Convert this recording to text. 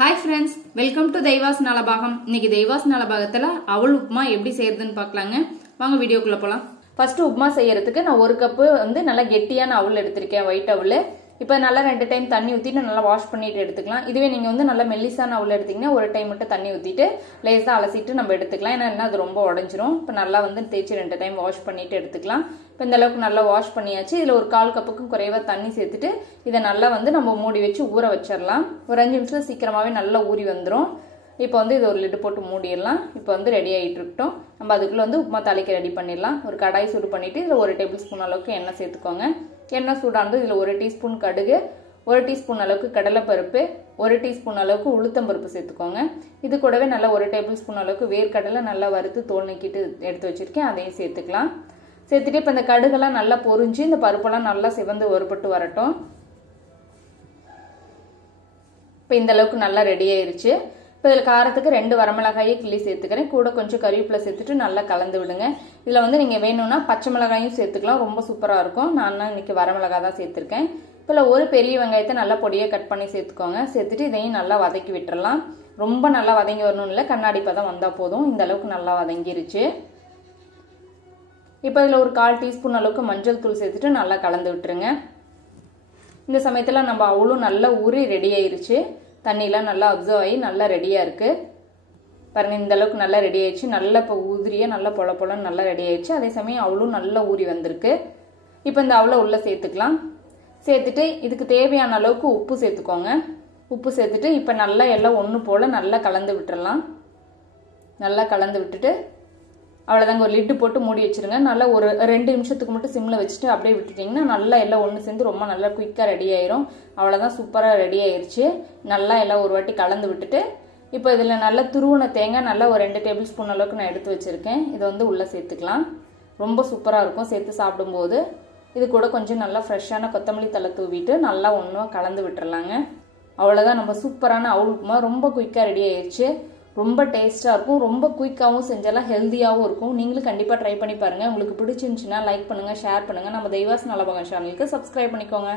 Hi friends, welcome to Deivas Nalabagam. இன்னைக்கு Deivas Nalabagathila அவல் உப்புமா எப்படி செய்யறதுன்னு பார்க்கலாங்க. வாங்க வீடியோக்குள்ள போலாம். ஃபர்ஸ்ட் உப்புமா செய்யறதுக்கு நான் 1 கப் வந்து நல்ல கெட்டியான அவல் எடுத்துர்க்கேன், ஒயிட் அவல். இப்போ நல்லா 2 டைம் தண்ணி ஊத்திட்டு நல்லா வாஷ் பண்ணிட்டு எடுத்துக்கலாம். இதுவே நீங்க வந்து நல்ல மெல்லிசான அவல் எடுத்தீங்கன்னா ஒரு டைம் மட்டும் தண்ணி ஊத்திட்டு லேசா அலசிட்டு நம்ம எடுத்துக்கலாம். ஏன்னா அது ரொம்ப உடைஞ்சிரும். இப்போ நல்லா வந்து தேய்ச்சி 2 டைம் வாஷ் பண்ணிட்டு எடுத்துக்கலாம். இப்போ இந்த அளவுக்கு நல்லா வாஷ் பண்ணியாச்சு. இதுல ஒரு 1/4 கப்புக்கு குறைவா தண்ணி சேர்த்துட்டு இதை நல்லா வந்து நம்ம மூடி வச்சு ஊற வச்சிடலாம். ஒரு 5 நிமிஷத்துல சீக்கிரமாவே நல்லா ஊறி வந்துரும். இப்போ வந்து இது ஒரு லிட் போட்டு மூடிடலாம். இப்போ வந்து ரெடி ஆயிட்டு இருக்கட்டும். நம்ம அதுக்குள்ள வந்து உப்புமா தாளிக்க ரெடி பண்ணிடலாம். ஒரு கடாய் சூடு பண்ணிட்டு இதுல 1 டேபிள் ஸ்பூன் அளவுக்கு எண்ணெய் சேர்த்துக்கோங்க. எண்ணெய் சூடானது இதுல 1 டீஸ்பூன் கடுகு, 1 டீஸ்பூன் அளவுக்கு கடலைப்பருப்பு, 1 டீஸ்பூன் அளவுக்கு உளுத்தம்பருப்பு சேர்த்துக்கோங்க. இது கூடவே நல்லா 1 டேபிள் ஸ்பூன் அளவுக்கு வேர்க்கடலை நல்லா வறுத்து தோல் நீக்கிட்டு எடுத்து வச்சிருக்கேன், அதையும் சேர்த்துக்கலாம். சேர்த்துட்டு இப்போ இந்த கடுகெல்லாம் நல்லா பொரிஞ்சு இந்த பருப்பெல்லாம் நல்லா சிவந்து வறுபட்டு வரட்டும். இப்போ இந்த அளவுக்கு நல்லா ரெடி ஆயிருச்சு. இப்போ இதில் காரத்துக்கு 2 வரமிளகாயை கிள்ளி சேர்த்துக்கிறேன். கூட கொஞ்சம் கறிவேப்பிலை சேர்த்துட்டு நல்லா கலந்து விடுங்க. இதில் வந்து நீங்கள் வேணும்னா பச்சை மிளகாயும் சேர்த்துக்கலாம், ரொம்ப சூப்பராக இருக்கும். நான் இன்னைக்கு வரமிளகாய் தான் சேர்த்துருக்கேன். இப்போ ஒரு பெரிய வெங்காயத்தை நல்லா பொடியாக கட் பண்ணி சேர்த்துக்கோங்க. சேர்த்துட்டு இதையும் நல்லா வதக்கி விட்டுறலாம். ரொம்ப நல்லா வதங்கி வரணும் இல்லை, கண்ணாடி பதம் வந்தால் போதும். இந்த அளவுக்கு நல்லா வதங்கிருச்சு. இப்போ இதில் ஒரு 1/4 டீஸ்பூன் அளவுக்கு மஞ்சள் தூள் சேர்த்துட்டு நல்லா கலந்து விட்டுருங்க. இந்த சமயத்தில் நம்ம அவளும் நல்லா ஊறி ரெடி ஆயிருச்சு. தண்ணியெலாம் நல்லா அப்சர்வ் ஆகி நல்லா ரெடியாக இருக்குது பாருங்கள். இந்த அளவுக்கு நல்லா ரெடி ஆயிடுச்சு. நல்லா இப்போ ஊதிரியாக நல்லா பொல பொலன்னு நல்லா ரெடி ஆயிடுச்சு. அதே சமயம் அவளும் நல்லா ஊறி வந்திருக்கு. இப்போ இந்த அவளை உள்ளே சேர்த்துக்கலாம். சேர்த்துட்டு இதுக்கு தேவையான அளவுக்கு உப்பு சேர்த்துக்கோங்க. உப்பு சேர்த்துட்டு இப்போ நல்லா எல்லாம் ஒன்று போல் நல்லா கலந்து விட்டுறலாம். நல்லா கலந்து விட்டுட்டு அவ்வளோதாங்க, ஒரு லிட்டு போட்டு மூடி வச்சுருங்க. நல்லா ஒரு 2 நிமிஷத்துக்கு மட்டும் சிம்மில் வச்சுட்டு அப்படியே விட்டுட்டிங்கன்னா நல்லா எல்லாம் ஒன்று சேர்ந்து ரொம்ப நல்லா குயிக்காக ரெடி ஆயிரும். அவ்வளோதான், சூப்பராக ரெடி ஆயிருச்சு. நல்லா எல்லாம் ஒரு வாட்டி கலந்து விட்டுட்டு இப்போ இதில் நல்லா துருவின தேங்காய் நல்லா ஒரு 2 டேபிள் ஸ்பூன் அளவுக்கு நான் எடுத்து வச்சுருக்கேன். இதை வந்து உள்ளே சேர்த்துக்கலாம். ரொம்ப சூப்பராக இருக்கும் சேர்த்து சாப்பிடும்போது. இது கூட கொஞ்சம் நல்லா ஃப்ரெஷ்ஷான கொத்தமல்லி தழை தூவிட்டு நல்லா ஒன்றும் கலந்து விட்டுறலாங்க. அவ்வளோதான், நம்ம சூப்பரான அவல் உப்புமா ரொம்ப குயிக்காக ரெடி ஆயிடுச்சு. ரொம்ப டேஸ்ட்டாக இருக்கும். ரொம்ப குயிக்காகவும் செஞ்சாலும் ஹெல்த்தியாகவும் இருக்கும். நீங்களும் கண்டிப்பாக ட்ரை பண்ணி பாருங்கள். உங்களுக்கு பிடிச்சிருந்துச்சுன்னா லைக் பண்ணுங்கள், ஷேர் பண்ணுங்கள். நம்ம தெய்வாஸ் நலபாகம் சேனலுக்கு சப்ஸ்கிரைப் பண்ணிக்கோங்க.